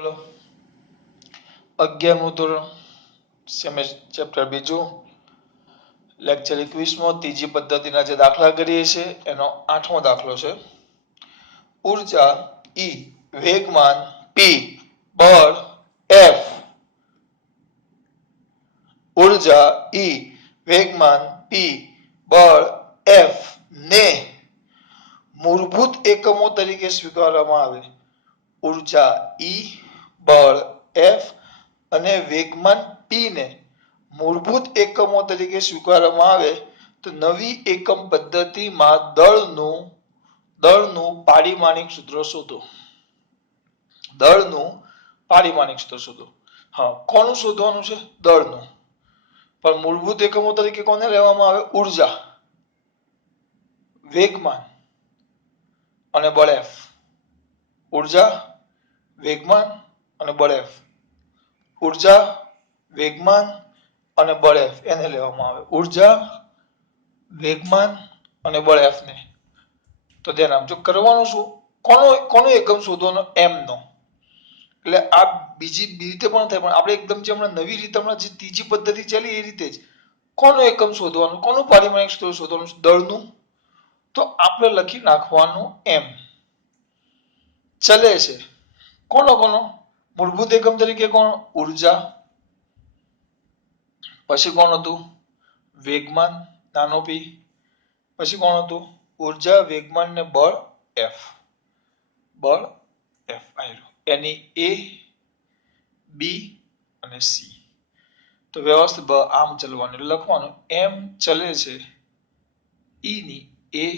બોલો 11મું ધોરણ semester chapter બીજું લેક્ચર 21મો ત્રીજી પદ્ધતિના જે દાખલા કરીએ છીએ એનો 8મો દાખલો છે. ઉર્જા E વેગમાન P બળ F. ઉર્જા E વેગમાન P બળ F ને મૂળભૂત એકમો તરીકે સ્વીકારવામાં આવે. ઉર્જા E બળ F અને વેગમાન P ને મૂળભૂત એકમો તરીકે સ્વીકારવામાં આવે તો નવી એકમ પદ્ધતિમાં દળનું પારિમાણિક સૂત્ર શોધો. દળનું પારિમાણિક સૂત્ર શોધો. હા, કોનું શોધવાનું છે? દળનું. પણ મૂળભૂત એકમો તરીકે કોને લેવામાં આવે? ઉર્જા, વેગમાન અને બળ F. ઉર્જા, વેગમાન અને બળ F. ઉર્જા, વેગમાન અને બળ F એને લેવામાં આવે. ઉર્જા, વેગમાન અને બળ F ને. તો ધ્યાન આપજો. કરવાનું શું? કોનો એકમ શોધવાનો? M નો. એટલે આ બીજી રીતે પણ થાય, પણ આપણે એકદમ જે હમણાં નવી રીતે હમણાં જે ત્રીજી પદ્ધતિ ચાલી એ રીતે જ કોનો એકમ શોધવાનું, કોનું પારિમાણિક સૂત્ર શોધવાનું? દળનું. તો આપણે લખી નાખવાનું M. ચલે છે કોનો મૂળભૂત એકમ તરીકે કોણ? ઉર્જા. પછી કોણ હતું? વેગમાન નાનો p. પછી કોણ હતું? ઉર્જા, વેગમાન ને બળ F. બળ F આવ્યું. એની A, B અને C. તો વ્યવસ્થિત આમ ચલવાનું લખવાનું M ચલે છે E ની A,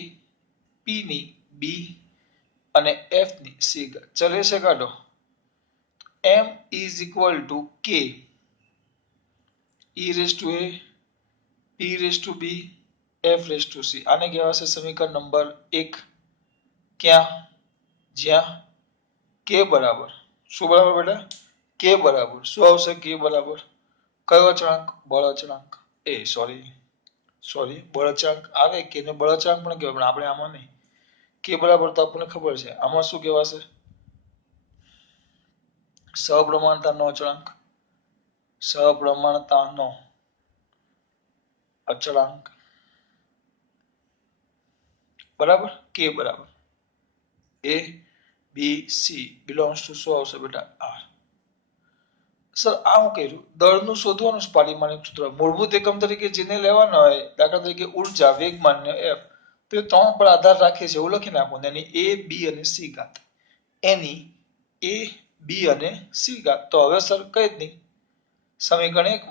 P ની B અને F ની C. ચલે છે કાઢો. M is equal to K E raised to A, P raised to B, F raised to C. આને કહેવાશે સમીકરણ નંબર 1. ક્યાં? જ્યાં K બરાબર શું બરાબર બેટા? K બરાબર શું આવશે? K બરાબર કયો અચળાંક? બળ અચળાંક. સોરી બળ અચળાંક આવે કે ને બળ અચળાંક પણ કહેવાય, પણ આપણે આમાં નહીં. K બરાબર તો આપણને ખબર છે. આમાં શું કહેવાશે? સપ્રમાણતાનો અચળાંક. સપ્રમાણતાનો અચળાંક બરાબર. K બરાબર A, B, C belongs to શું આવશે બેટા? R. સર આ હું કર્યું? દળનું શોધવાનું પારિમાણિક સૂત્ર. મૂળભૂત એકમ તરીકે જેને લેવાના હોય, દાખલા તરીકે ઉર્જા, વેગમાન ને F, તો એ 3 પર આધાર રાખે છે એવું લખી નાખવું. એની A, B અને C ઘાત. એની A, B અને C ઘાત. તો હવે સર કઈ જ નહીં. સમીકરણ 1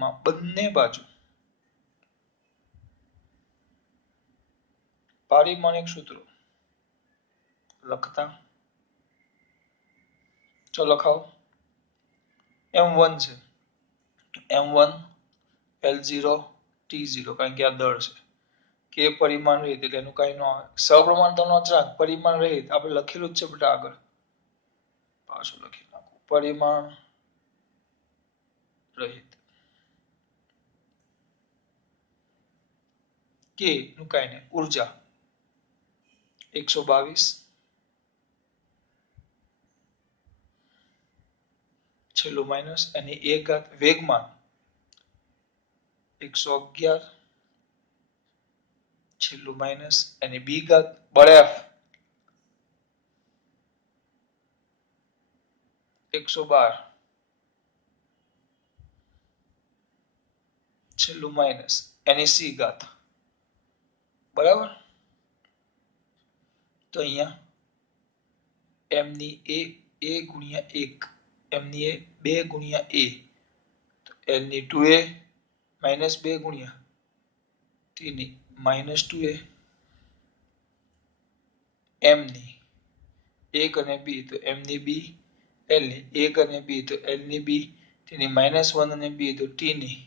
માં બંને બાજુ પારિમાણિક સૂત્રો લખતા ચલો લખાવો. M1 છે M1 L0 T0 કારણ કે આ દળ છે. કે પરિમાણ રહિત એટલે એનું કઈ ન આવે. સપ્રમાણતાનો અચળાંક પરિમાણ રહિત આપણે લખેલું જ છે બેટા આગળ. પાછું લખી નાખું. પરિમાણ રહિત. કે નું કઈ નહીં. ઉર્જા 122 છેલ્લું માઇનસ એની A ઘાત. વેગમાન 111 છેલ્લું માઇનસ એની B ઘાત. બળ F 112 છેલ્લું માઇનસ એની C ઘાત. બરાબર. તો અહીંયા M ની A ગુણ્યા 1, M ની A 2 ગુણ્યા A, L ની 2A માઇનસ 2 ગુણ્યા T ની માઇનસ 2A, M ની 1 અને B તો M ની B, L ની 1 અને B તો L ની B, T ની માઇનસ 1 અને B તો T ની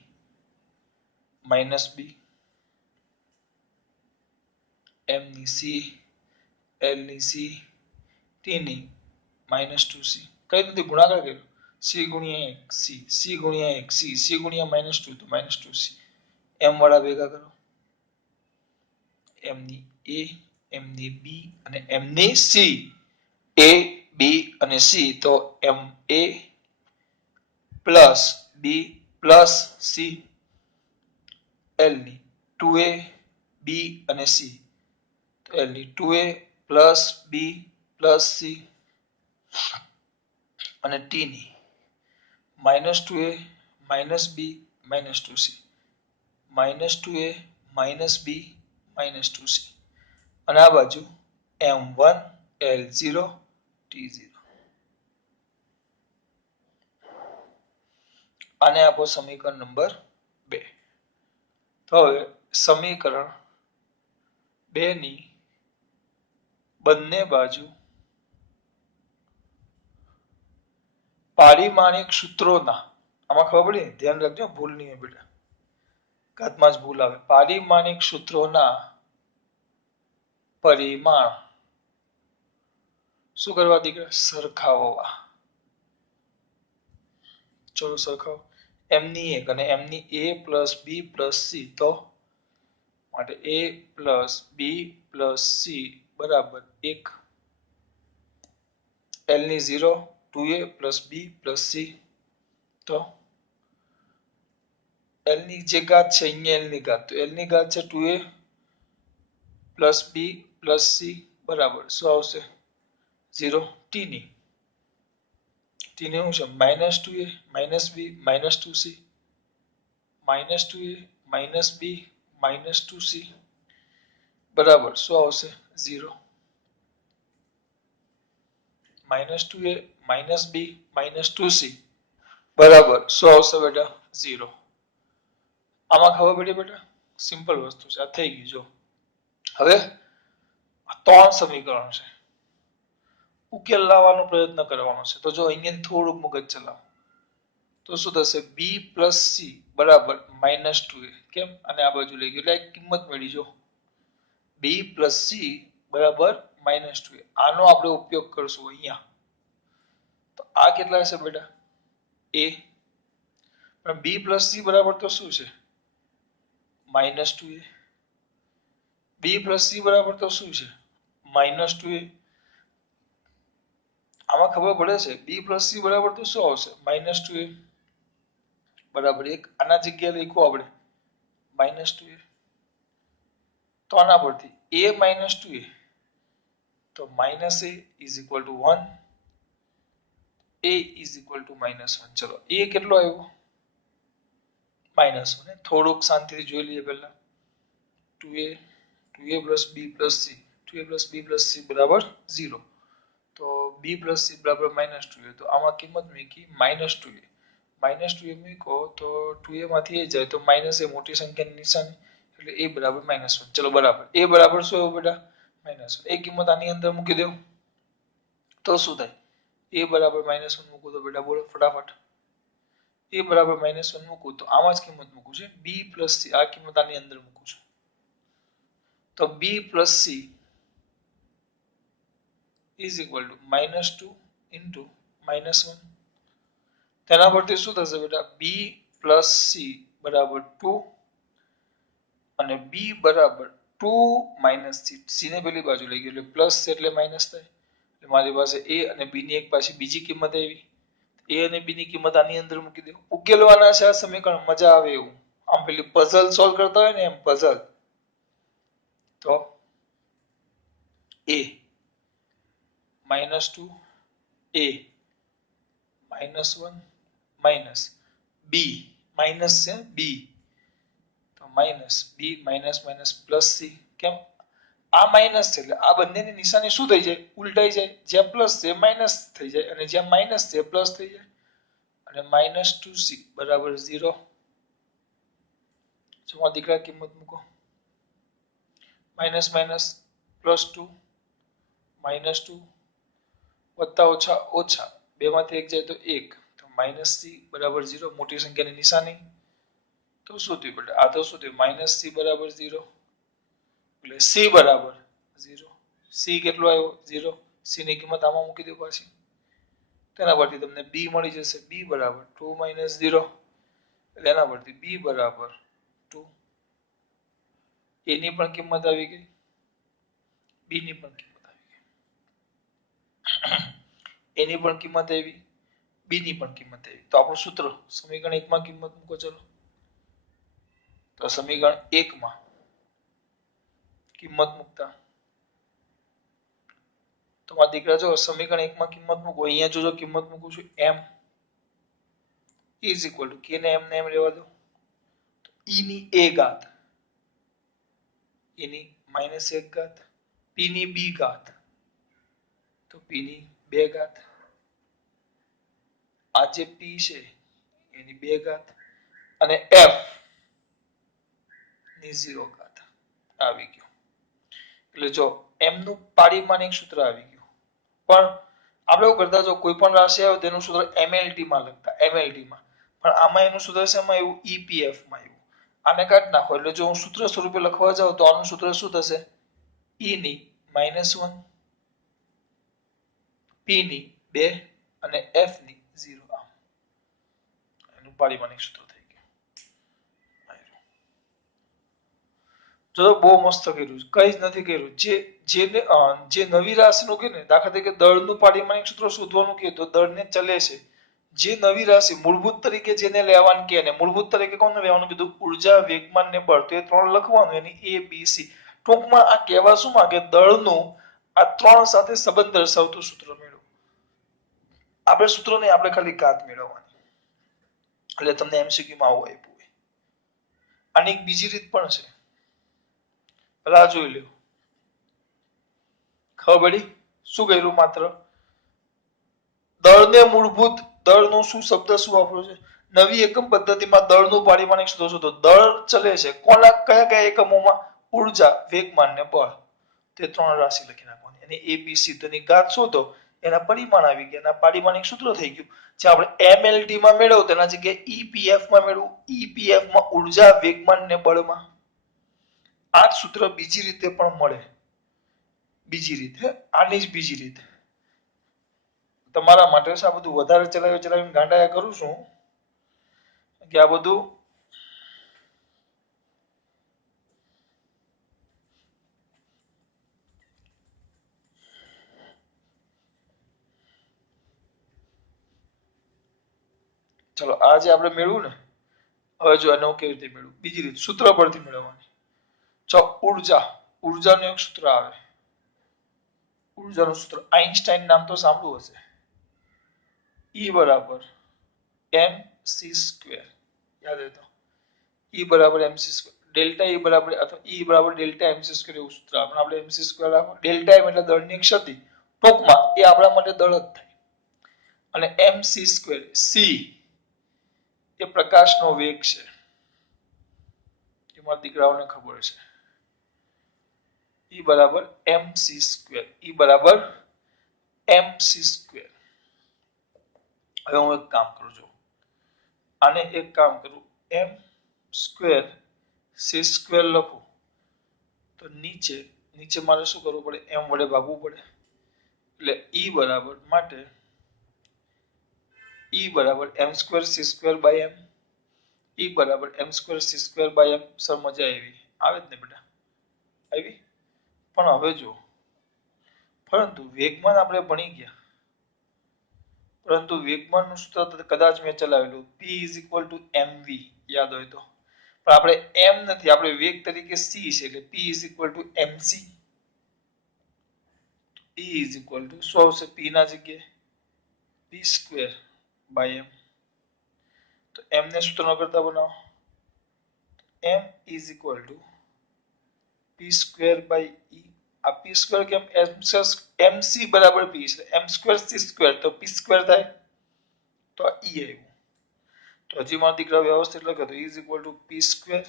માઇનસ B, M ની C, L ની C, T ની માઇનસ 2C. કઈ રીતે ગુણાકાર કર્યો? C ગુણ્યા 1 C, C ગુણ્યા 1 C, C ગુણ્યા માઇનસ 2 તો માઇનસ 2C. M વાળા ભેગા કરો. એમની એ, એમની બી અને એમની સી. એ, બી અને સી, તો એમ એ plus B plus C. એલની 2a બી અને સી, તો એલની 2a plus B plus C અને ટીની -2a -b -2c -2a -b -2c અને આ બાજુ m1 l0 t0. આને આપો સમીકરણ નંબર 2. તો હવે સમીકરણ 2 ની બંને બાજુ પારિમાણિક સૂત્રોના, આમાં ખબર પડી ને, ધ્યાન રાખજો, ભૂલ નહીં હોય બેટા, ઘાતમાં જ ભૂલ આવે. પારિમાણિક સૂત્રોના પરિમાણ શું કરવા દીકરા? સરખાવવા. ચલો સરખાવો. એમની એક અને એમની a plus B plus C, તો માટે a plus B plus C બરાબર 1. એલની 0 2a plus B plus C, તો એલની જે ઘાત છે અહીંયા એલની ઘાત, તો એલની ઘાત છે 2a plus B plus C બરાબર શું આવશે? 0. ટીની શું છે? -2a -b -2c -2a -b -2c બરાબર શું આવશે? 0. -2a -b -2c બરાબર શું આવશે બેટા? 0. આમાં ખબર પડી બેટા? સિમ્પલ વસ્તુ છે, આ થઈ ગયું. જો હવે 3 સમીકરણ છે, ઉકેલ લાવવાનો પ્રયત્ન કરવાનો છે. તો જો અહીંયા થોડુંક મગજ ચલાવો તો શું થશે? b c બરાબર -2a. કેમ? અને આ બાજુ લઈ ગયો એટલે એક કિંમત મળી. જો b c બરાબર -2a, આનો આપણે ઉપયોગ કરશું અહીંયા. તો આ કેટલા હશે બેટા? a. પણ b c બરાબર તો શું છે? -2a. b c બરાબર તો શું છે? -2a. આમાં ખબર પડે છે b c બરાબર તો શું આવશે? -2a બરાબર 1. આના જગ્યાએ લખવું આપણે -2a. તો આના પરથી a -2a, તો -a is equal to 1. a is equal to -1. ચલો a કેટલો આવ્યો? -1. થોડુંક શાંતિથી જોઈ લઈએ પહેલા. 2a plus b plus c, 2a plus b plus c બરાબર 0. તો b plus c બરાબર -2a. તો આમાં કિંમત મૂકી -2a. -2a મૂકો તો 2a માંથી a જાય તો માઇનસ એ મોટી સંખ્યાની નિશાની, એટલે a બરાબર -1. ચલો બરાબર. a બરાબર શું આવ્યું બેટા? -1. એ કિંમત આની અંદર મૂકી દો તો શું થાય? a બરાબર -1 મૂકું તો બેટા બોલો ફટાફટ. a બરાબર -1 મૂકું તો આમાં જ કિંમત મૂકું છે. b plus c આ કિંમત આની અંદર મૂકું છું. તો b plus c is equal to -2 into -1. તેના પરથી શું થશે બેટા? b plus c બરાબર 2 અને b બરાબર 2 minus c ને પેલી બાજુ લઈ ગયો એટલે પ્લસ છે એટલે માઇનસ થાય. એટલે મારી પાસે a અને b ની એક પાછી બીજી કિંમત આવી. a અને b ની કિંમત આની અંદર મૂકી દો. ઉકેલવાના છે આ સમીકરણ, મજા આવે એવું. આમ પેલી પઝલ સોલ્વ કરતા હોય ને એમ પઝલ. તો a -2 a -1 minus b minus છે b, તો minus b minus minus plus c. કેમ? આ માઇનસ છે એટલે આ બંનેની નિશાની શું થઈ જાય? ઉલટાઈ જાય. જ્યાં પ્લસ છે માઇનસ થઈ જાય અને જ્યાં માઇનસ છે પ્લસ થઈ જાય. અને -2c બરાબર 0. જો દીકરા કિંમત મૂકો. માઇનસ માઇનસ +2 -2 વત્તા ઓછા ઓછા 2 માંથી 1 જાય તો 1, તો -c બરાબર 0. મોટી સંખ્યાની નિશાની. તો શું થયું બેટા? આ તો શું થયું? -c બરાબર 0. એટલે c બરાબર 0. c કેટલો આવ્યો? 0. c ની કિંમત આમાં મૂકી દો પાછી. તેના પરથી તમને b મળી જશે. b બરાબર 2 - 0. એટલે એના પરથી b બરાબર 2. A ની પણ કિંમત આવી ગઈ, B ની પણ કિંમત આવી ગઈ, A ની પણ કિંમત આવી, B ની પણ કિંમત આવી. તો આપણું સૂત્ર સમીકરણ 1 માં કિંમત મૂકો. ચલો તો સમીકરણ 1 માં કિંમત મૂકતા તો મારા દીકરા જો સમીકરણ 1 માં કિંમત મૂકો. અહીંયા જોજો કિંમત મૂકું છું m is equal to k ને m ને m રહેવા દો, e ની a ઘાત, e ની -1 ઘાત, p ની b ઘાત, તો p ની 2 ઘાત, આ જે p છે એની 2 ઘાત અને f ની 0 ઘાત આવી ગયું. એટલે જો m નું પારિમાણિક સૂત્ર આવી ગયું. પણ આપણે એવું કરતા જો કોઈ પણ રાશિ આવે તેનું સૂત્ર MLT માં લખતા, MLT માં. પણ આમાં એનું સૂત્ર શેમાં આવ્યું? EPF માં આવ્યું. આને કાઢી નાખો એટલે જો હું સૂત્ર સ્વરૂપે લખવા જાઉં તો આનું સૂત્ર શું થશે? e ની -1, p ની 2 અને f ની 0. આમ એનું પારિમાણિક સૂત્ર થઈ ગયું. જો બહુ મસ્ત કર્યું, કઈ જ નથી કર્યું. જે નવી રાશિનું કે ને, દાખલા તરીકે દળનું પારિમાણિક સૂત્ર શોધવાનું કે તો દળને ચલે છે. જે નવી રાશિ મૂળભૂત તરીકે જેને લેવાનું કે ને, મૂળભૂત તરીકે કોને લેવાનું કીધું? ઉર્જા, વેગમાન ને બળ. તો એ 3 લખવાનું, એની A B C. ટૂંકમાં આ કહેવા શું માંગે? દળનું આ 3 સાથે સંબંધ દર્શાવતું સૂત્ર મેળવો. આપણે સૂત્ર નહીં, આપણે ખાલી ઘાત મેળવવાની. એટલે તમને MCQ માં આવું આપ્યું હોય. આની એક બીજી રીત પણ છે, પેલા જોઈ લો. ખબર પડી? શું કર્યું? માત્ર દળને મૂળભૂત દળનો શું શબ્દ શું વાપર્યો છે? નવી એકમ પદ્ધતિમાં દળનું પારિમાણિક સૂત્ર શોધો. દળ ચલે છે કોના કયા કયા એકમોમાં? ઉર્જા, વેગમાન ને બળ. તે 3 રાશિ લખી નાખવાની. અને ABC તેની ઘાત શોધો, એના પરિમાણ આવી ગયા, એના પારિમાણિક સૂત્ર થઈ ગયું. જે આપણે MLT માં મેળવો તેના જગ્યાએ EPF માં મેળવું. EPF માં ઉર્જા, વેગમાન ને બળમાં. આ સૂત્ર બીજી રીતે પણ મળે. બીજી રીતે, આની જ બીજી રીતે તમારા માટે આ બધું વધારે ચલાવીને ગાંડાયા કરું છું કે આ બધું ચલો આજે આપણે મેળવું ને. હવે જો આને કેવી રીતે મેળવું? બીજી રીત સૂત્ર પરથી મેળવવાની. ઉર્જાનું એક સૂત્ર આવે. ઉર્જાનું સૂત્ર આઈન્સ્ટાઈન નામ તો સાંભળ્યું હશે. E બરાબર mc². યાદ હોય તો E બરાબર mc². ડેલ્ટા E બરાબર અથવા E બરાબર ડેલ્ટા mc² એવું સૂત્ર આવે. આપણે mc² રાખો. ડેલ્ટા M એટલે દળની ક્ષતિ. ટૂંકમાં એ આપણા માટે દળ જ થાય. અને mc² c એ પ્રકાશનો વેગ છે. એમાં દીકરાઓને ખબર છે. E બરાબર mc². E બરાબર mc². હવે હું એક કામ કરું છું. આને એક કામ કરું, m² c² લખું તો નીચે મારે શું કરવું પડે? m વડે ભાગવું પડે. એટલે E બરાબર માટે E બરાબર m² c²/m. E બરાબર m² c²/m. સર મજા આવી? આવે જ ને બેટા? આવી? પણ હવે જો પરંતુ વેગમાન આપણે ભણી ગયા, પરંતુ વેગમાનનું સૂત્ર કદાચ મેં ચલાવેલું P = mv, યાદ હોય તો. પણ આપણે m નથી, આપણે વેગ તરીકે c છે એટલે P = mc. E = શું આવશે? P ના જગ્યાએ p²/m. તો m ને સૂત્ર ન કરતા બનાવો. m = p²/e. આ p² કેમ? mc બરાબર p છે. m² c² તો p² થાય. તો આ e આવ્યું. તો હજી મારા દીકરા વ્યવસ્થિત લખો તો E = p²,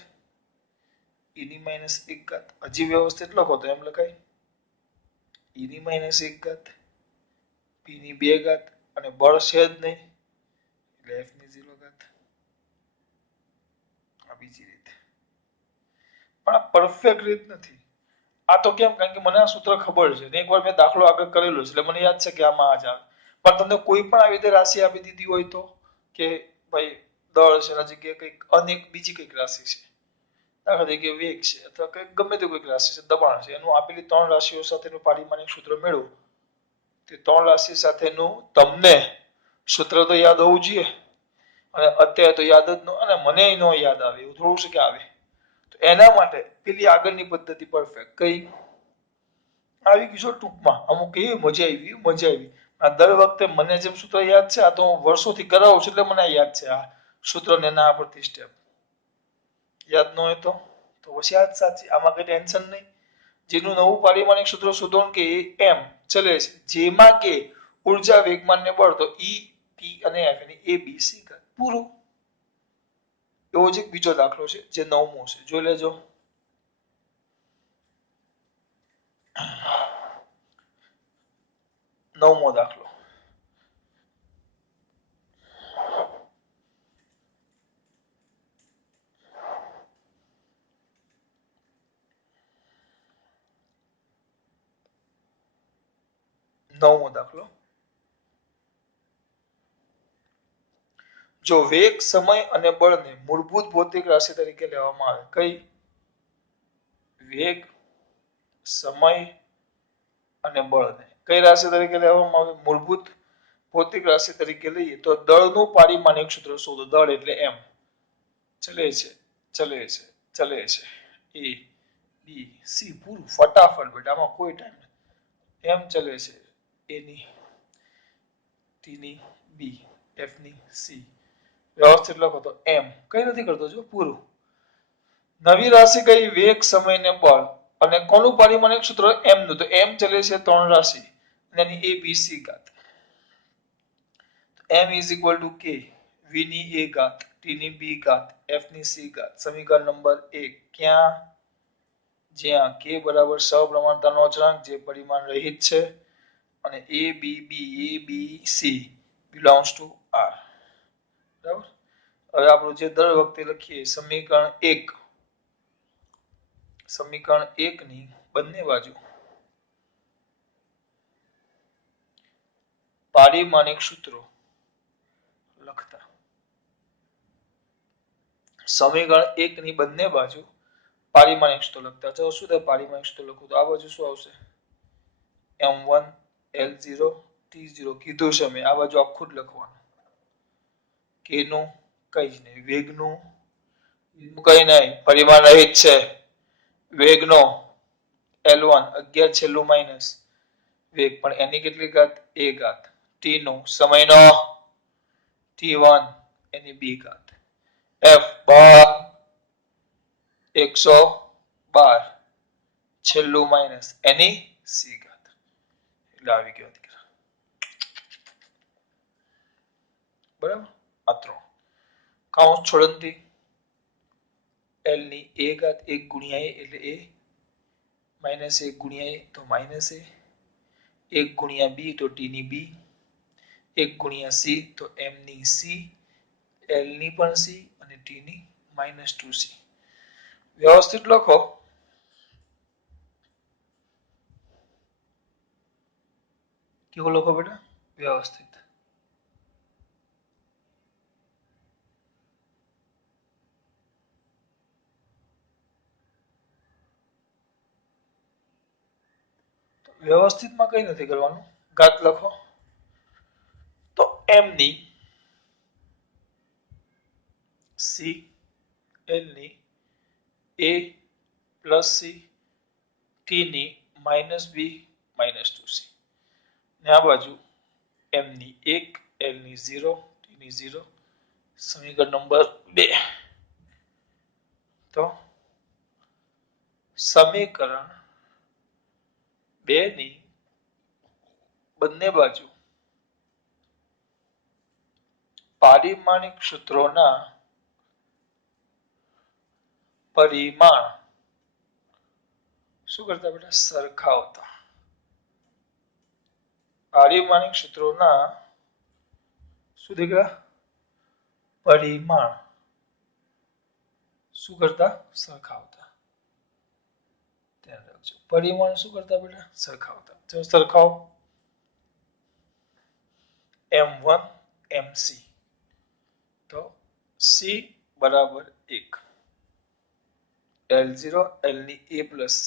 e ની -1 ઘાત. હજી વ્યવસ્થિત લખો તો એમ લખાય e ની -1 ઘાત, p ની 2 ઘાત અને બળ છે જ નહીં એટલે f ની 0 ઘાત. આ બીજી રીત. પણ આ પરફેક્ટ રીત નથી. આ તો કેમ? કારણ કે મને આ સૂત્ર ખબર છે. એકવાર મેં દાખલો આગળ કરેલો છે એટલે મને યાદ છે કે આમાં આ જ આવે. પણ તમને કોઈ પણ આવી રીતે રાશિ આપી દીધી હોય તો કે ભાઈ દળ છે એના જગ્યાએ કંઈક અનેક બીજી કંઈક રાશિ છે, દાખલા તરીકે વેગ છે અથવા કંઈક ગમે તે કોઈક રાશિ છે, દબાણ છે, એનું આપેલી 3 રાશિઓ સાથેનું પારિમાણિક સૂત્ર મેળવો. તે 3 રાશિ સાથેનું તમને સૂત્ર તો યાદ હોવું જોઈએ, અને અત્યારે તો યાદ જ ન, અને મને ન યાદ આવે એવું થોડું છે કે આવે. તો એના માટે પેલી આગળની પદ્ધતિ પરફેક્ટ કઈ આવી ગયું છે ટૂંકમાં. અમુક એવી મજા આવી. આ દર વખતે મને જેમ સૂત્ર યાદ છે, આ તો હું વર્ષોથી કરાવું છું એટલે મને યાદ છે આ સૂત્ર ને ના પરથી સ્ટેપ. યાદ ન હોય તો પછી યાદ સાચી, આમાં કઈ ટેન્શન નહીં. જેનું નવું પારિમાણિક સૂત્ર શોધવાનું કે એમ ચલે છે, જેમાં કે ઉર્જા, વેગમાન ને બળ, તો ઈ, ટી અને એફ, એટલે એ બી સી પૂરું. એવો જ એક બીજો દાખલો છે જે 9મો છે, જોઈ લેજો. નવમો દાખલો. નવમો દાખલો. જો વેગ, સમય અને બળને મૂળભૂત ભૌતિક રાશિ તરીકે લેવામાં આવે, કઈ? વેગ, સમય અને બળને કઈ રાશિ તરીકે લેવામાં આવે? મૂળભૂત ભૌતિક રાશિ તરીકે લઈએ તો દળનું પારિમાણિક સૂત્ર શોધો. દળ એટલે એમ. ચલે છે એ બી સી, પૂરું. ફટાફટ બેટા, આમાં કોઈ ટાઈમ નથી. એમ ચલે છે એની, ટીની બી, એફની સી. વ્યવસ્થિત લખો તો એમ. કઈ નથી કરતો, જો પૂરું. નવી રાશિ કઈ? વેગ, સમય ને બળ. અને કોનું પારિમાણિક સૂત્ર? એમ નું. તો એમ ચલે છે 3 રાશિ, અને એની એ બી સી ઘાત. m is equal to k, v ની a ઘાત, t ની b ઘાત, f ની c ઘાત. સમીકરણ નંબર 1. ક્યાં? જ્યાં k બરાબર સપ્રમાણતાનો અચળાંક જે પરિમાણ રહિત છે, અને a b c belongs to r. બરાબર. હવે આપણું જે દર વખતે લખીએ સમીકરણ 1. સમીકરણ 1 ની બંને બાજુ પારિમાણિક સૂત્રો લખતા. સમીકરણ 1 ની બંને બાજુ પારિમાણિક સૂત્ર લખતા. ચાલો શું થાય? પારિમાણિક સૂત્ર લખું તો આ બાજુ શું આવશે? m1 l0 t0 કીધું છે મેં, આ બાજુ આખું જ લખવાનું. કે નું કઈ જ નહીં, વેગનું કઈ નહીં, પરિમાણ રહિત છે. વેગનો l1 11 છેલ્લું માઇનસ વેગ, પણ એની કેટલી ઘાત? a ઘાત. t નું સમયનો t1 એની b ઘાત. f 112 છેલ્લું માઇનસ એની c ઘાત. એટલે આવી ગયો દીકરા. બરાબર. આ 3 કાઉન્સ છોડંતી l ની a ઘાત 1 ગુણ્યા a એટલે a, માઇનસ 1 ગુણ્યા a તો માઇનસ a, 1 ગુણ્યા b તો t ની b, 1 ગુણ્યા c તો m ની c, l ની પણ c અને t ની -2c. વ્યવસ્થિત લખો. કેવું લખો બેટા? વ્યવસ્થિત. વ્યવસ્થિતમાં કઈ નથી કરવાનું, ઘાત લખો. તો m ની c, l ની a પ્લસ c, t ની -b -2c. ને આ બાજુ m ની 1, l ની 0, t ની 0. સમીકરણ નંબર 2. તો સમીકરણ 2 ની બંને બાજુ પારિમાણિક સૂત્રોના પરિમાણ શું કરતા બેટા? સરખાવતા. પારિમાણિક સૂત્રોના શું દીકરા? પરિમાણ શું કરતા? સરખાવતા. ધ્યાન રાખજો. પરિમાણ શું કરતા બેટા? સરખાવતા. ચલો સરખાવો. m1 mc તો c બરાબર 1, L0 L ની A પ્લસ C,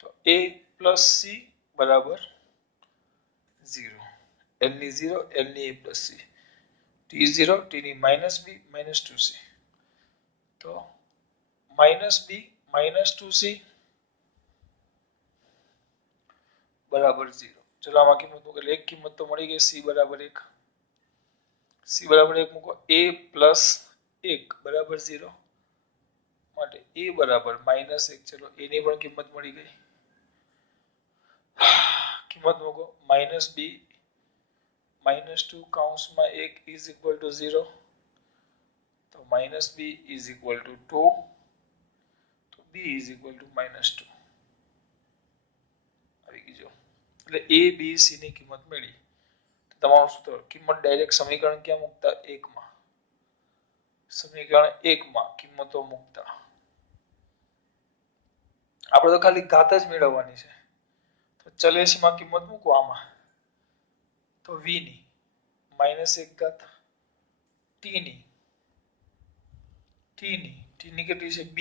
તો A પ્લસ C બરાબર 0, L ની 0 L ની A plus C, T0 T ની માઇનસ B માઇનસ 2C, તો માઇનસ B માઇનસ 2C બરાબર 0. ચલો આમાં કિંમત મૂકો એટલે એક કિંમત તો મળી ગઈ, C બરાબર 1, C બરાબર 1 મૂકો, A પ્લસ 1 બરાબર 0 માટે A બરાબર માઇનસ 1. ચલો A ની પણ કિંમત મળી ગઈ, કિંમત મૂકો માઇનસ B માઇનસ 2 કૌંસમાં 1 ઇઝ ઇક્વલ ટુ 0, તો minus B is equal to 2, તો B is equal to minus 2 આવી ગઈ. જો એટલે A B C ની કિંમત મળી. તમારું સૂત્ર કિંમત ડાયરેક્ટ સમીકરણ ક્યાં મૂકતા? 1 માં. સમીકરણ 1 માં કિંમતો મૂકતા. આપણે તો ખાલી ઘાત જ મેળવવાની છે. તો ચલેશમાં કિંમત મૂકો આમાં, તો v ની માઇનસ 1 ઘાત, t ની કેટલી છે? b,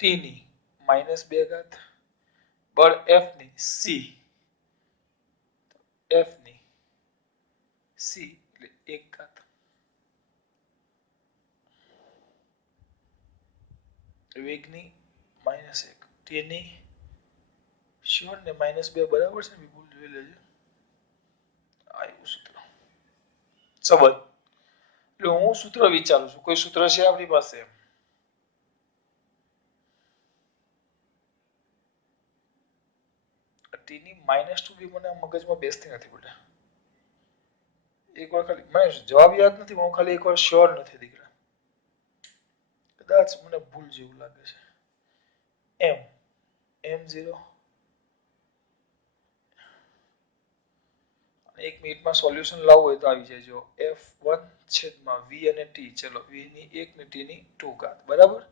t ની માઇનસ 2 ઘાત, બળ f ની c, f ની c એટલે 1 ઘાત, વેગની માઇનસ 1, t ની શ્યોર ને માઇનસ 2 બરાબર છે, વિપુલ જોઈ લેજો. આવ્યું સૂત્ર સંબંધ. એટલે હું સૂત્ર વિચારું છું, કોઈ સૂત્ર છે આપણી પાસે? t ની માઇનસ 2 બી મને મગજમાં બેસતી નથી બેટા. એકવાર ખાલી મને જવાબ યાદ નથી, હું ખાલી એકવાર શ્યોર નથી દીકરા, કદાચ મને ભૂલ જેવું લાગે છે. m0 એક મિનિટમાં સોલ્યુશન લાવવું હોય તો આવી જાય. જો f1 છેદમાં v અને t, ચલો v ની 1 ને t ની 2 ઘાત બરાબર.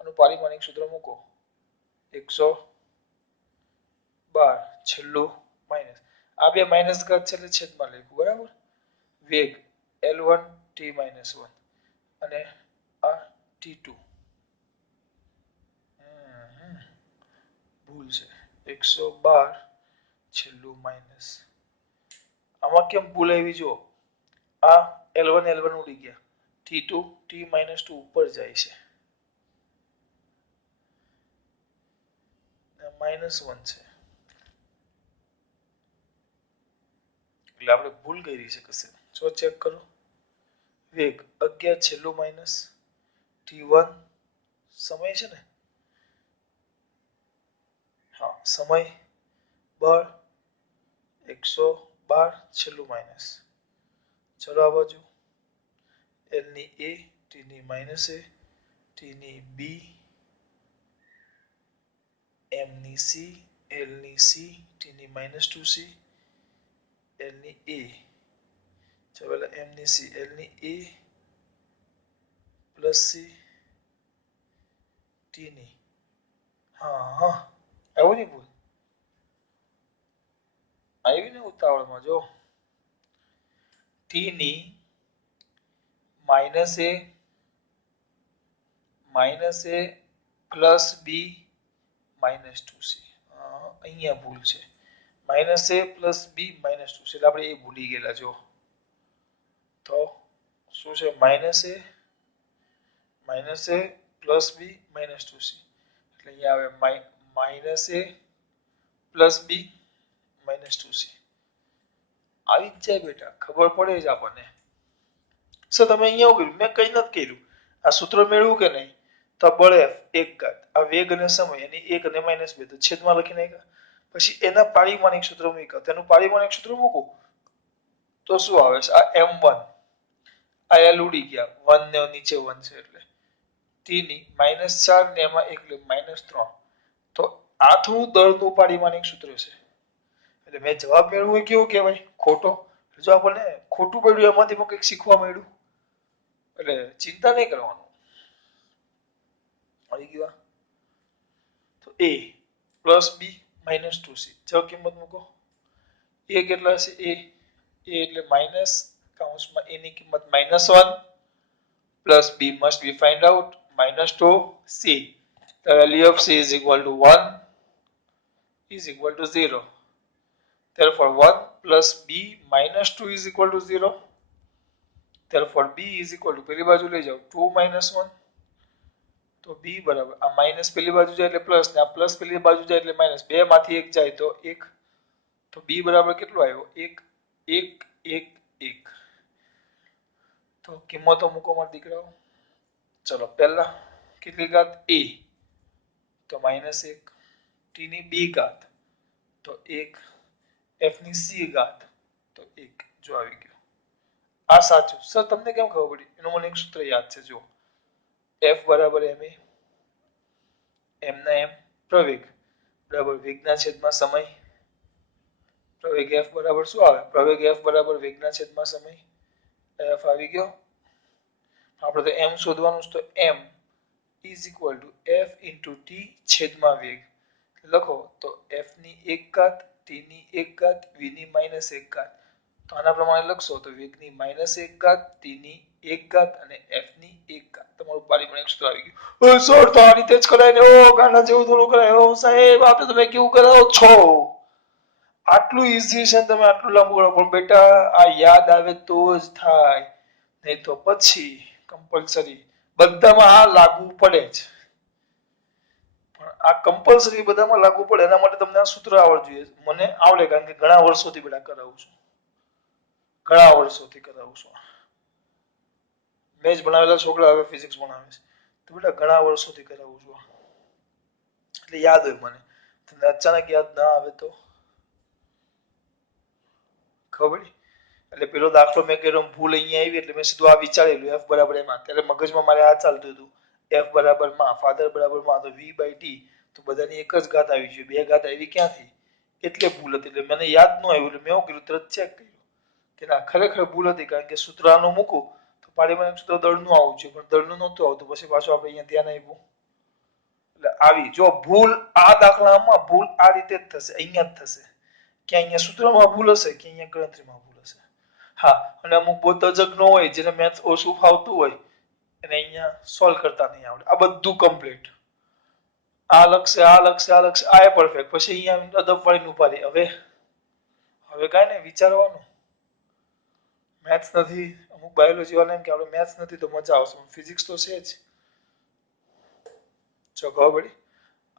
આનું પારિમાણિક સૂત્ર મૂકો 112 છેલ્લું માઇનસ, આ બે માઇનસ ઘાત છે એટલે છેદમાં લખ્યું બરાબર. વેગ L1 t - 1 અને આ t2, ભૂલ છે 112 છેલ્લું માઇનસ. આમાં કેમ ભૂલ આવી? જો આ L1 ઉડી ગયા, T2 t - 2 ઉપર જાય છે, -1 છે, એટલે આપણે ભૂલ કરી છે કશે. જો ચેક કરો, વેગ 11 છેલ્લું માઇનસ, t1 સમય છે ને, હા સમય, બળ 112 છેલ્લું માઇનસ. ચલો આ બાજુ L ની A, T ની માઇનસ A, T ની B, M ની C, L ની C, T ની -2C, L ની A, ચલો M ની C, L ની A પ્લસ C, T ની હા આવું નહીં ભૂલ આવી ને ઉતાવળમાં. જો T ની minus A plus B -2C, અહીંયા ભૂલ છે. Minus A plus B -2C એટલે આપણે એ ભૂલી ગયેલા. જો તો શું છે? Minus A plus B -2C એટલે અહીંયા આવે minus A plus B -2C. આવી જ જાય બેટા, ખબર પડે જ આપણને. સર તમે અહીંયા એવું કર્યું, મેં કઈ નથી કર્યું. આ સૂત્ર મેળવ્યું કે નહીં? તો બળ F 1 ઘાત, આ વેગ અને સમય એની 1 અને -2 તો છેદમાં લખી નાખ્યા. પછી એના પારિમાણિક સૂત્ર મૂક્યા, તેનું પારિમાણિક સૂત્ર મૂકું તો શું આવે છે? આ m1, આ L ઉડી ગયા, 1 ને નીચે 1 છે એટલે t ની -4 ને એમાં 1 એટલે -3. તો આ થોડું દળનું પારિમાણિક સૂત્ર છે. એટલે મેં જવાબ મેળવ્યો કેવું કહેવાય? ખોટો. જો આપણને ખોટું પડ્યું એમાંથી પણ કંઈક શીખવા મળ્યું, એટલે ચિંતા નહીં કરવાનું. આવી ગયું. તો A પ્લસ B -2C, જો કિંમત મૂકો. A કેટલા છે? A એટલે -2C કૌંસમાં a ની કિંમત -1 plus b must be find out -2 c. The value of c is equal to 1 is equal to 0. Therefore 1 plus b minus 2 is equal to 0. Therefore b is equal to પેલી બાજુ લઈ જાઓ 2 minus 1. તો b બરાબર આ minus પેલી બાજુ જાય એટલે પ્લસ ને આ પ્લસ પેલી બાજુ જાય એટલે માઈનસ, બે માંથી એક જાય તો 1. તો b બરાબર કેટલો આવ્યો? 1 1 1 1. તો કિંમતો મૂકો મારા દીકરાઓ. ચલો પહેલા કેટલી ઘાત a તો -1, t ની b ઘાત તો 1, f ની c ઘાત તો 1. જો આવી ગયો. આ સાચું. સર તમને કેમ ખબર પડી? એનું મને એક સૂત્ર યાદ છે. જો f બરાબર ma, m ના m પ્રવેગ બરાબર વેગના છેદમાં સમય. પ્રવેગ f બરાબર શું આવે? પ્રવેગ f બરાબર વેગના છેદમાં સમય. f આવી ગયો. આપણે તો m શોધવાનું છે, તો m is equal to f into t છેદમાં વેગ. લખો તો f ની 1 ઘાત t ની 1 ઘાત v ની -1 ઘાત. તો આના પ્રમાણે લખશો તો વેગની -1 ઘાત t ની 1 ઘાત અને f ની 1 ઘાત. તમારું પારિમાણિક સૂત્ર આવી ગયું. સર તો આ રીતે જ કરાય ને? ઓ ગાંડા જેવું થોડું કરાય? ઓ સાહેબ આ તો તમે કેવું કરાવો છો? આટલું ઈઝી છે, તમે આટલું લાંબુ કરો, પણ બેટા આ યાદ આવે તો જ થાય, નહીં તો પછી કમ્પલસરી બધામાં આ લાગુ પડે જ. પણ આ કમ્પલસરી બધામાં લાગુ પડે એના માટે તમને આ સૂત્ર આવડવું જોઈએ. મને આવડે કારણ કે ઘણા વર્ષોથી બેટા કરાવું છું. ઘણા વર્ષોથી કરાવું છું. મેં જ ભણાવેલા છોકરા હવે ફિઝિક્સ ભણાવે છે. તો બેટા ઘણા વર્ષોથી કરાવું છું. એટલે યાદ હોય મને. તમને અચાનક યાદ ના આવે તો ખબર પડી? એટલે પેલો દાખલો મેં કર્યો ભૂલ અહીંયા આવી એટલે મેં સીધું આ વિચારેલું f બરાબર એમાં. ત્યારે મગજમાં મારે આ ચાલતું હતું, f બરાબર માં, ફાધર બરાબર માં, તો v by t, તો બધાની એક જ ઘાત આવી જોઈએ. બે ઘાત આવી ક્યાંથી? એટલે ભૂલ હતી. એટલે મને યાદ ન આવ્યું એટલે મેં શું કર્યું? તરત ચેક કર્યું કે ના ખરેખર ભૂલ હતી, કારણ કે સૂત્ર આનું મૂકું તો પારિમાણિક સૂત્ર દળનું આવવું જોઈએ, પણ દળનું નહોતું આવતું. પછી પાછું આપણે અહીંયા ધ્યાન આપ્યું એટલે આવી. જો ભૂલ આ દાખલામાં ભૂલ આ રીતે જ થશે, અહીંયા જ થશે. કે અહીંયા સૂત્રમાં ભૂલ હશે કે અહીંયા ગણતરીમાં ભૂલ હશે. હા, અને અમુક બહુ તજજ્ઞ હોય જેને મેથ્સ ઓછું ફાવતું હોય એને અહીંયા સોલ્વ કરતા નહીં આવડે. આ બધું કમ્પ્લીટ. આ લખશે, આ લખશે, આ લખશે, આ પરફેક્ટ. પછી અહીંયા અદબ વાળીને ઉભા રહી. હવે કાંઈ નહીં વિચારવાનું. મેથ્સ નથી, અમુક બાયોલોજી વાળા એમ કે આપણે મેથ્સ નથી તો મજા આવશે, ફિઝિક્સ તો છે જ. જો ખબર પડી?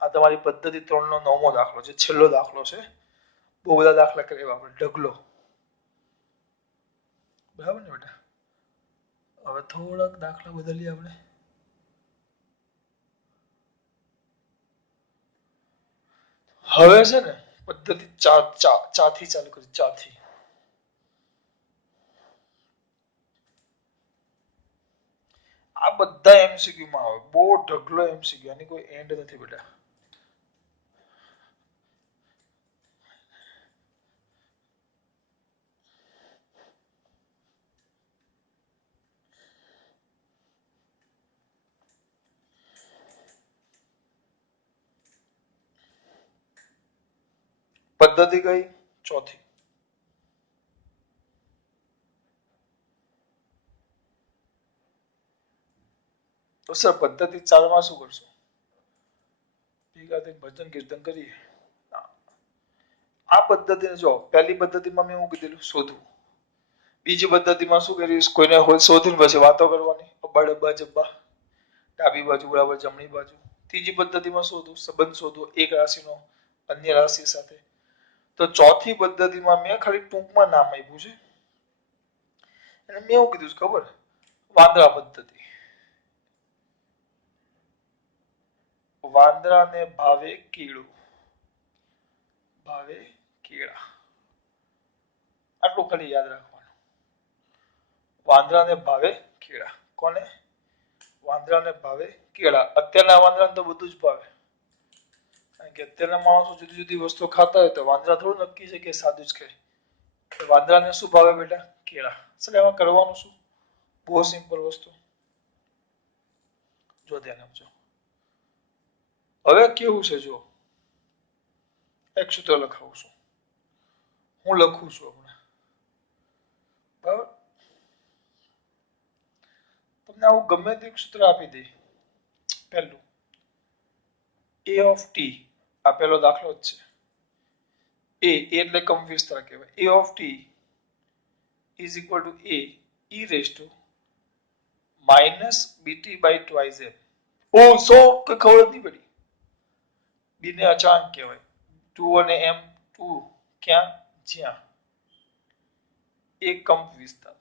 આ તમારી પદ્ધતિ 3 નો 9મો દાખલો છે, છેલ્લો દાખલો છે. બહુ બધા દાખલા કર્યા આપણે. ઢગલો. બરાબર ને બેટા? હવે થોડાક દાખલા બદલીએ આપણે. હવે છે ને પદ્ધતિ ચાથી ચાલુ કરી. ચાથી આ બધા એમસીક્યુ માં આવે. બહુ ઢગલો એમસીક્યુ, આની કોઈ એન્ડ નથી બેટા. પદ્ધતિ કઈ? ચોથી. તો સર પદ્ધતિ 4 માં શું કરશો? ભેગા થઈને ભજન કીર્તન કરીએ. આ પદ્ધતિને જો પહેલી પદ્ધતિમાં મેં એવું કીધેલું શોધવું. બીજી પદ્ધતિમાં શું કરીશ? કોઈને શોધીને પછી વાતો કરવાની. અબ્બા ડબ્બા જબ્બા, ડાબી બાજુ બરાબર જમણી બાજુ. ત્રીજી પદ્ધતિમાં શોધવું, સંબંધ શોધવો એક રાશિનો અન્ય રાશિ સાથે. તો ચોથી પદ્ધતિમાં મેં ખાલી ટૂંકમાં નામ આપ્યું છે. અને મેં એવું કીધું ખબર? વાંદરા પદ્ધતિ. વાંદરાને ભાવે કીડું, ભાવે કેળા. આટલું ખાલી યાદ રાખવાનું. વાંદરાને ભાવે કેળા. કોને? વાંદરાને ભાવે કેળા. અત્યારના વાંદરાને તો બધું જ ભાવે, કારણ કે અત્યારના માણસો જુદી જુદી વસ્તુ ખાતા હોય તો વાંદરા થોડું નક્કી છે કે સાદું જ ખાય. વાંદરાને શું ભાવે બેટા? કેળા. એટલે એમાં કરવાનું શું? બહુ સિમ્પલ વસ્તુ. જો ધ્યાન આપજો. હવે કેવું છે જો, એક સૂત્ર લખાવું છું. હું લખું છું હમણાં. બરાબર? તમને આવું ગમે તે સૂત્ર આપી દે, પહેલું a of t, આ પહેલો દાખલો જ છે, a એટલે કંપ વિસ્તાર કહેવાય, a of t is equal to a e raised to minus bt by twice m. ઓ સો કે ખબર જ નહીં પડી, b ને અચાંક કહેવાય, 2 અને m 2 ક્યાં, જ્યાં એ કંપ વિસ્તાર,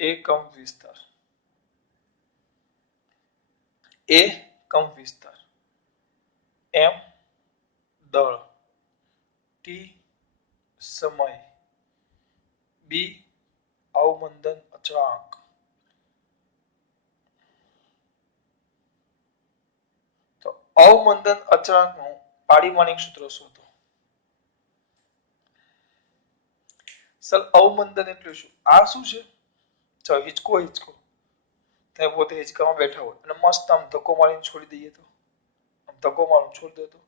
એ કંપ વિસ્તાર, એ કંપ વિસ્તાર, m દળ, t સમય, b અવમંદન અચળાંક. તો અવમંદન અચળાંકનું પારિમાણિક સૂત્ર શોધો. સર અવમંદન એટલે શું? આ શું છે? ચાલો હિંચકો હિંચકો, તમે પોતે હિંચકામાં બેઠા હોય અને મસ્ત આમ ધક્કો મારીને છોડી દઈએ તો, આમ ધક્કો મારીને છોડી દો તો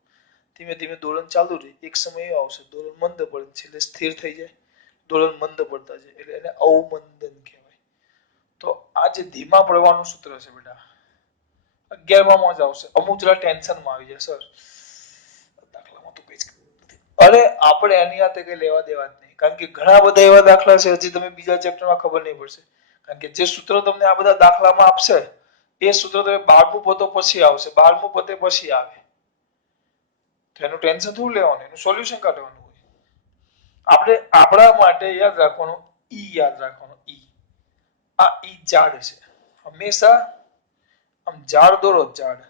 ધીમે ધીમે દોલન ચાલુ રહે, એક સમય એવો આવશે દોલન મંદ પડે, છેલ્લે સ્થિર થઈ જાય, દોલન મંદ પડતા જાય, એટલે એને અવમંદન કહેવાય. તો આ જે ધીમા પડવાનું સૂત્ર છે બેટા, 11માં જ આવશે. અમુક જરા ટેન્શનમાં આવી જાય સર, દાખલામાં તો કઈ જ અરે આપણે એની સાથે કઈ લેવા દેવા જ નહીં, કારણ કે ઘણા બધા એવા દાખલા છે હજી તમે બીજા ચેપ્ટરમાં ખબર નહીં પડશે, કારણ કે જે સૂત્ર તમને આ બધા દાખલામાં આપશે એ સૂત્ર તમે 12મું પતો પછી આવશે, 12મું પતે પછી આવે, તો એનું ટેન્શન થોડું લેવાનું, એનું સોલ્યુશન કાઢવાનું હોય. આપણે આપણા માટે યાદ રાખવાનું, ઈ યાદ રાખવાનું, ઈ આ ઈ ઝાડ છે, હંમેશા આમ ઝાડ દોરો, ઝાડ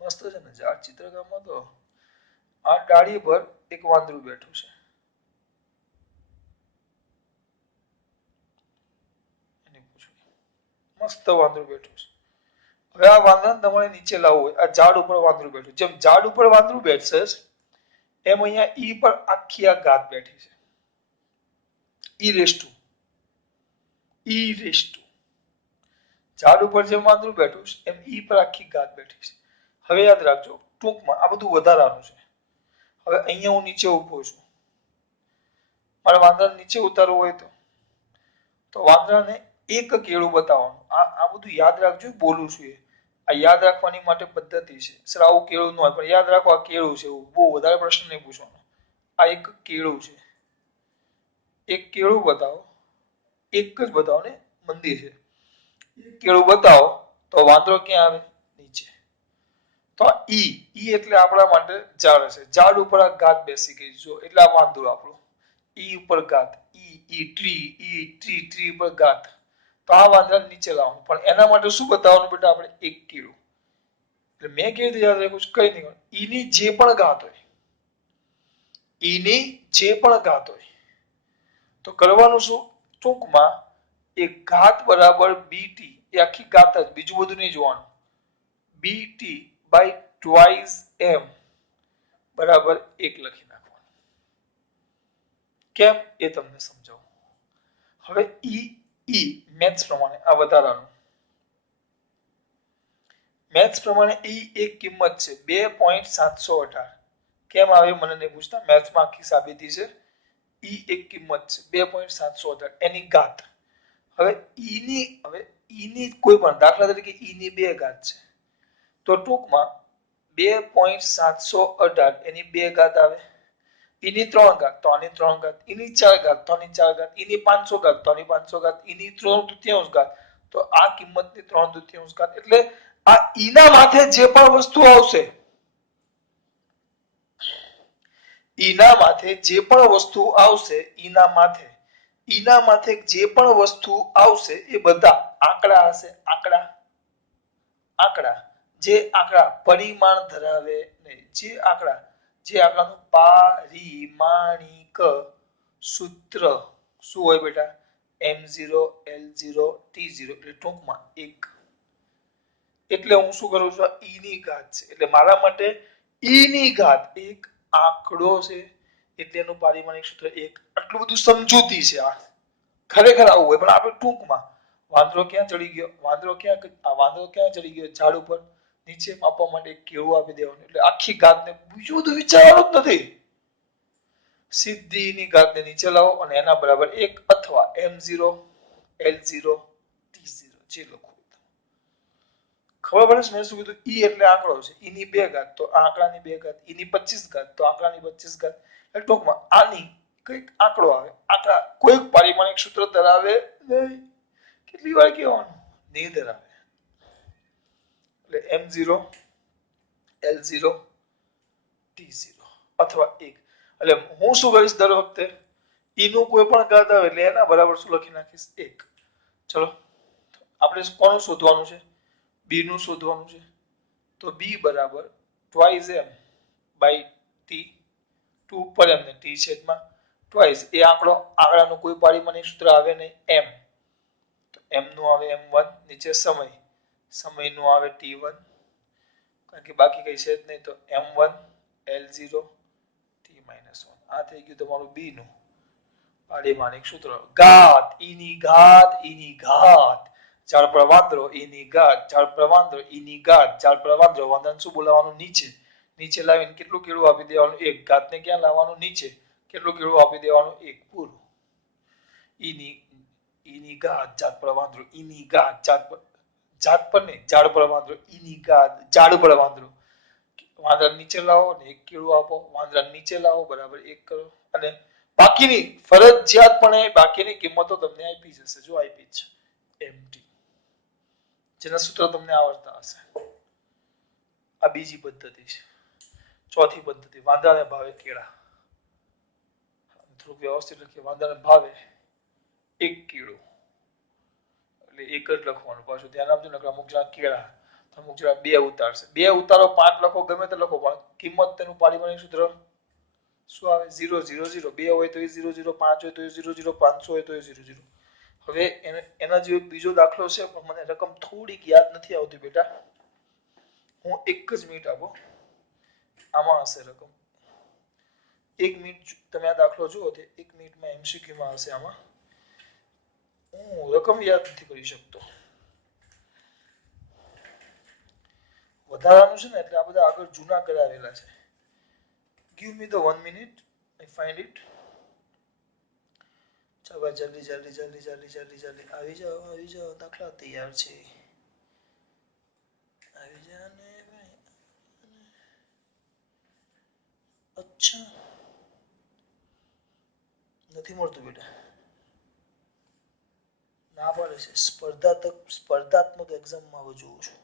મસ્ત છે ને ઝાડ ચિત્રકામમાં. તો આ ડાળી પર એક વાંદરું બેઠું છે, મસ્ત વાંદરું બેઠું છે. હવે આ વાંદરાને તમારે નીચે લાવવું હોય, આ ઝાડ ઉપર વાંદરું બેઠું, જેમ ઝાડ ઉપર વાંદરું બેઠશે એમ અહીંયા ઈ પર આખી આ ગાત બેઠી છે, e raise to, e raise to, ઝાડ ઉપર જેમ વાંદરું બેઠું છે એમ ઈ પર આખી ગાત બેઠી છે. હવે યાદ રાખજો, ટૂંકમાં આ બધું વધારાનું છે. હવે અહીંયા હું નીચે ઉભો છું, મારે વાંદરાને નીચે ઉતારવું હોય તો વાંદરાને એક કેળું બતાવવાનું, આ બધું યાદ રાખજો, બોલું છું એ આ યાદ રાખવાની માટે પદ્ધતિ છે. સર આવું કેળું ન હોય, પણ યાદ રાખો આ કેળું છે, એવું બહુ વધારે પ્રશ્ન નહીં પૂછવાનો. આ એક કેળું છે, એક કેળું બતાવો, એક જ બતાવો ને, મંદિર છે, એક કેળું બતાવો તો વાંદરો ક્યાં આવે, નીચે. તો ઈ એટલે આપણા માટે ઝાડ હશે, ઝાડ ઉપર આ ગાત બેસી ગઈ જો, એટલે આ વાંદરો આપણો, ઈ ઉપર ગાત, ઈ ટ્રી ટ્રી ઉપર ગાત, તો આ વાંદરા નીચે લાવવાનું, પણ એના માટે શું બતાવવાનું બેટા, આપણે એક કેળું. એટલે મેં કેવી રીતે યાદ રાખ્યું, કઈ નહીં, ઈની જે પણ ગાત હોય, ઈની જે પણ ગાત હોય તો કરવાનું શું, ટૂંકમાં એ ઘાત બરાબર બીટી, એ આખી ગાત જ, બીજું બધું નહીં જોવાનું, બીટી બાય ટ્વાઇસ એમ બરાબર 1 લખી નાખવાનું. કેમ એ તમને સમજાવું. હવે ઈ મેથ્સ પ્રમાણે આ વધારાનું, મેથ્સ પ્રમાણે ઈ એક કિંમત છે 2.718. કેમ આવે મને નહીં પૂછતા, મેથ્સમાં આખી સાબિતી છે. ઈ એક કિંમત છે 2.718 એની ઘાત. હવે ઈની કોઈ પણ દાખલા તરીકે ઈની 2 ઘાત છે, તો ટૂંકમાં 2.718 એની 2 ઘાત આવે, ઈની 3 ઘાત તો આની 3 ઘાત, ઈની 4 ઘાત તો આની 4 ઘાત, ઈની 500 ઘાત તો આની 500 ઘાત, ઈની 3/4 ઘાત તો આ કિંમતની 3/4 ઘાત. એટલે આ ઈના માથે જે પણ વસ્તુ આવશે, ઈના માથે જે પણ વસ્તુ આવશે, ઈના માથે જે પણ વસ્તુ આવશે એ બધા આંકડા હશે, આંકડા જે આંકડા પરિમાણ ધરાવે નહીં, જે આંકડાનું પારિમાણિક સૂત્ર શું હોય બેટા, m0 l0 t0, એટલે ટૂંકમાં 1. એટલે હું શું કરું છું, ઈ ની ઘાત છે, એટલે મારા માટે ઈ ની ઘાત એક આંકડો છે, એટલે એનું પારિમાણિક સૂત્ર 1. આટલું બધું સમજૂતી છે, આ ખરેખર આવું હોય, પણ આપણે ટૂંકમાં વાંદરો ક્યાં ચડી ગયો, વાંદરો ક્યાં ચડી ગયો, ઝાડ ઉપર, નીચે માપવા માટે કેળું આપી દેવાનું, એટલે આખી ગાતને બીજું બધું વિચારવાનું જ નથી. સીધી ની ઘાતને નીચે લાવો અને એના બરાબર 1 અથવા m0 l0 t0 જે લખો. ખબર પડે છે મેં શું કીધું? ઈ એટલે આંકડો છે, ઈ ની 2 ઘાત તો આ આંકડાની 2 ઘાત, ઈ ની 25 ઘાત તો આંકડાની 25 ઘાત. એટલે ટૂંકમાં આની કઈક આંકડો આવે. આંકડા કોઈ પારિમાણિક સૂત્ર ધરાવે નહીં. કેટલી વાર કહેવાનું? નહીં ધરાવે. એટલે m0 l0 t0 અથવા 1. એટલે હું શું કરીશ દર વખતે? ઈ નું કોઈ પણ ઘાત આવે એટલે એના બરાબર શું લખી નાખીશ? 1. ચલો આપણે કોનું શોધવાનું છે? b નું શોધવાનું છે. તો b બરાબર twice m by t 2 પર m ને t છેદમાં twice એ આંકડાનું કોઈ પારિમાણિક સૂત્ર આવે નહીં m. તો m નું આવે m1 નીચે સમયનું આવે t1 કારણ કે બાકી કઈ છે જ નહીં તો m1 l0 t-1. આ થઈ ગયું તમારું b નું પારિમાણિક સૂત્ર. ઘાત ઈ ની ઘાત ચાર પ્રવાંતરો ઈ ની ઘાત ચાર પ્રવાંતરો ઈ ની ઘાત ચાર પ્રવાંતરો વાંદરાને શું બોલાવવાનું? નીચે લાવીને કેટલું કેળું આપી દેવાનું? 1. ઘાતને ક્યાં લાવવાનું? નીચે. કેટલું કેળું આપી દેવાનું? 1. પૂરું. ઈ ની ઘાત જાત પ્રવાંતરો ઈ ની ઘાત જાત પર નહીં ઝાડ પ્રવાંતરો ઈ ની ઘાત ઝાડ પ્રવાંતરો. વાંદરા નીચે લાવો ને 1 કેળું આપો. વાંદરા નીચે લાવો બરાબર 1 કરો અને બાકીની ફરજિયાતપણે બાકીની કિંમતો તમને આપી જશે. જો આપી છે mt જેના સૂત્ર તમને આવડતા હશે. આ બીજી પદ્ધતિ છે. ચોથી પદ્ધતિ વાંદરાને ભાવે કેળા. થોડુંક વ્યવસ્થિત લખીએ. વાંદરાને ભાવે 1 કેળું એટલે 1 જ લખવાનું. પાછું ધ્યાન આપજો ને અમુક જણા કેળા અમુક જણા 2 ઉતારશે. 2 ઉતારો 5 લખો ગમે તે લખો પણ કિંમત તેનું પારિમાણિક સૂત્ર શું આવે? 0 0 0. 2 હોય તો 0 0, 5 હોય તો 0 0, 500 હોય તો 0 0. હવે એના જેવો બીજો દાખલો છે પણ મને રકમ થોડીક યાદ નથી આવતી બેટા. હું 1 જ મિનિટ આપો. આમાં હશે રકમ. 1 મિનિટ તમે આ દાખલો જુઓ તો 1 મિનિટમાં MCQ માં હશે આમાં. હું રકમ યાદ નથી કરી શકતો. વધારાનું છે ને એટલે આ બધા આગળ જૂના કરાવેલા છે. Give me the 1 minute. I find it. ચાલો જલ્દી આવી જાઓ દાખલા તૈયાર છે. આવી જા ને ભાઈ. અચ્છા નથી મળતું બેટા. ના પાડે છે સ્પર્ધાત્મક એક્ઝામમાં હવે જોઉં છું.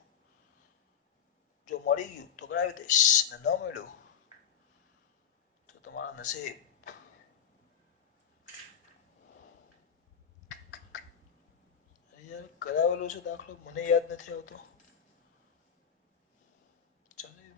જો મળી ગયું તો કરાવી દઈશ ને ન મળ્યું તો તમારા નસીબ. યાર કરાવેલો છે દાખલો મને યાદ નથી આવતો. જલ્દી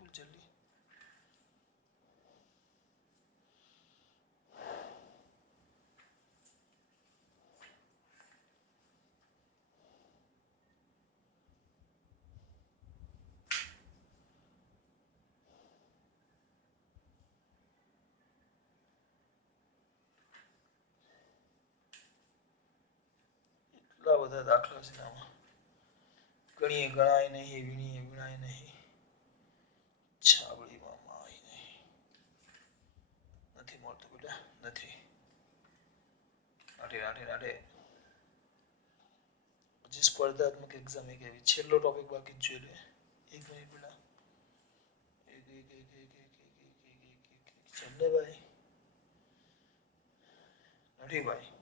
એટલા બધા દાખલા છે આમાં. ગણીએ ગણાય નહીં વીણીએ વીણાય નહીં. છાબડીમાં માય નહીં. નથી મળતું બેટા નથી. નાટે પછી સ્પર્ધાત્મક એક્ઝામ એક એવી છેલ્લો ટોપિક બાકી જોઈ લે. 1 મિનિટ બેટા. ચલે ભાઈ નથી ભાઈ.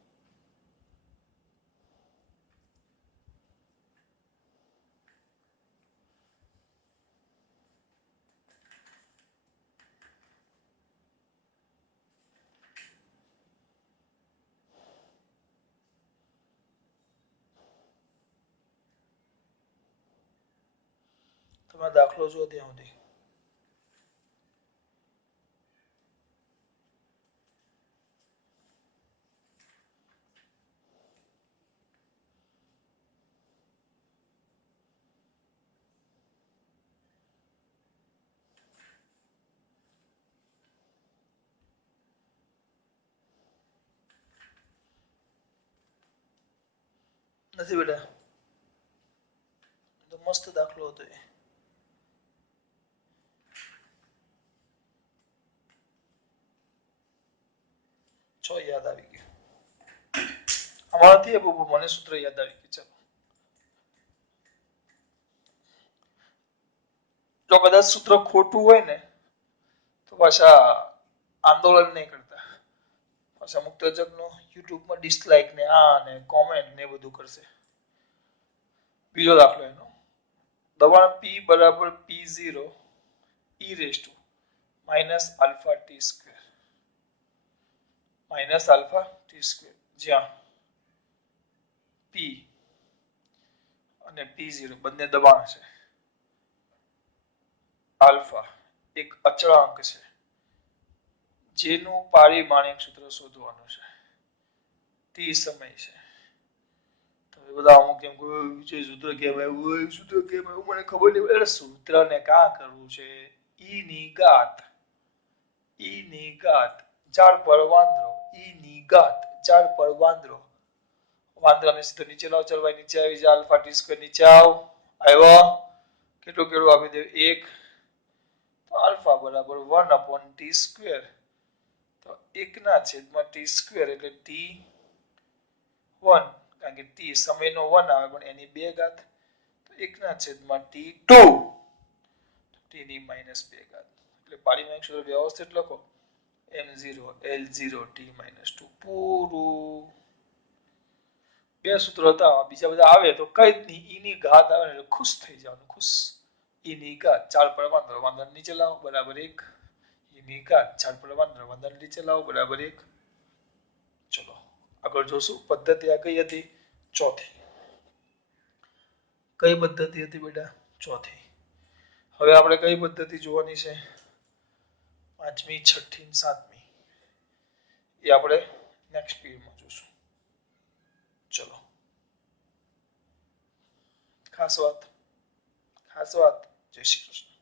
તમે દાખલો જુઓ ત્યાં સુધી. નથી બેટા. તો મસ્ત દાખલો હતો એ. 6 યાદ આવી ગયું. આમાંથી મને સૂત્ર યાદ આવી ગયું. જો કદાચ સૂત્ર ખોટું હોય ને તો પાછા આંદોલન નહીં કરતા. પાછા મુક્તજગનો યુટ્યુબમાં ડિસલાઇક ને આ ને કોમેન્ટ ને બધું કરશે. બીજો દાખલો એનો દબાણ P બરાબર P0 e raise to minus alpha T square minus alpha T square જ્યાં P અને P0 બંને દબાણ છે. આલ્ફા એક અચળાંક છે જેનું પારિમાણિક સૂત્ર શોધવાનું છે. T સમય છે. બધા અમુક એમ કોઈ સૂત્ર કહેવાય સૂત્ર કહેવાય મને ખબર નહીં. એટલે સૂત્રને કા કરવું છે ઈ ની ઘાત 4 પર વાંદરો ઈ ની ઘાત 4 પર વાંદરો વાંદરાને સીધો નીચે લાવ ચલવાય નીચે આવી જાય આલ્ફા ટી સ્ક્વેર નીચે આવ્યો કેટલું કેટલું આપી દે 1 તો આલ્ફા બરાબર 1 upon ટી સ્ક્વેર તો 1 ના છેદમાં ટી સ્ક્વેર એટલે ટી 1 કારણ કે ટી સમયનો 1 આવે પણ એની 2 ઘાત તો 1 ના છેદમાં ટી 2 ટી ની -2 ઘાત એટલે પારિમાણિક સૂત્ર વ્યવસ્થિત લખો m0 l0 t - 2 પૂરું. બે સૂત્રો હતા બીજા બધા આવે તો કઈ જ નહીં ઈ ની ઘાત આવે એટલે ખુશ થઈ જવાનું ખુશ. ઈ ની ઘાત 4 પર વાંદરો વાંદરાને નીચે લાવો બરાબર 1 ઈ ની ઘાત 4 પર વાંદરો વાંદરાને નીચે લાવો બરાબર 1. ચલો આગળ જોશું પદ્ધતિ આ કઈ હતી ચોથી. કઈ પદ્ધતિ હતી બેટા ચોથી. હવે આપણે કઈ પદ્ધતિ જોવાની છે પાંચમી છઠ્ઠી અને સાતમી એ આપણે નેક્સ્ટ પીરિયડમાં જોશું. ચલો ખાસ વાત જય શ્રી કૃષ્ણ.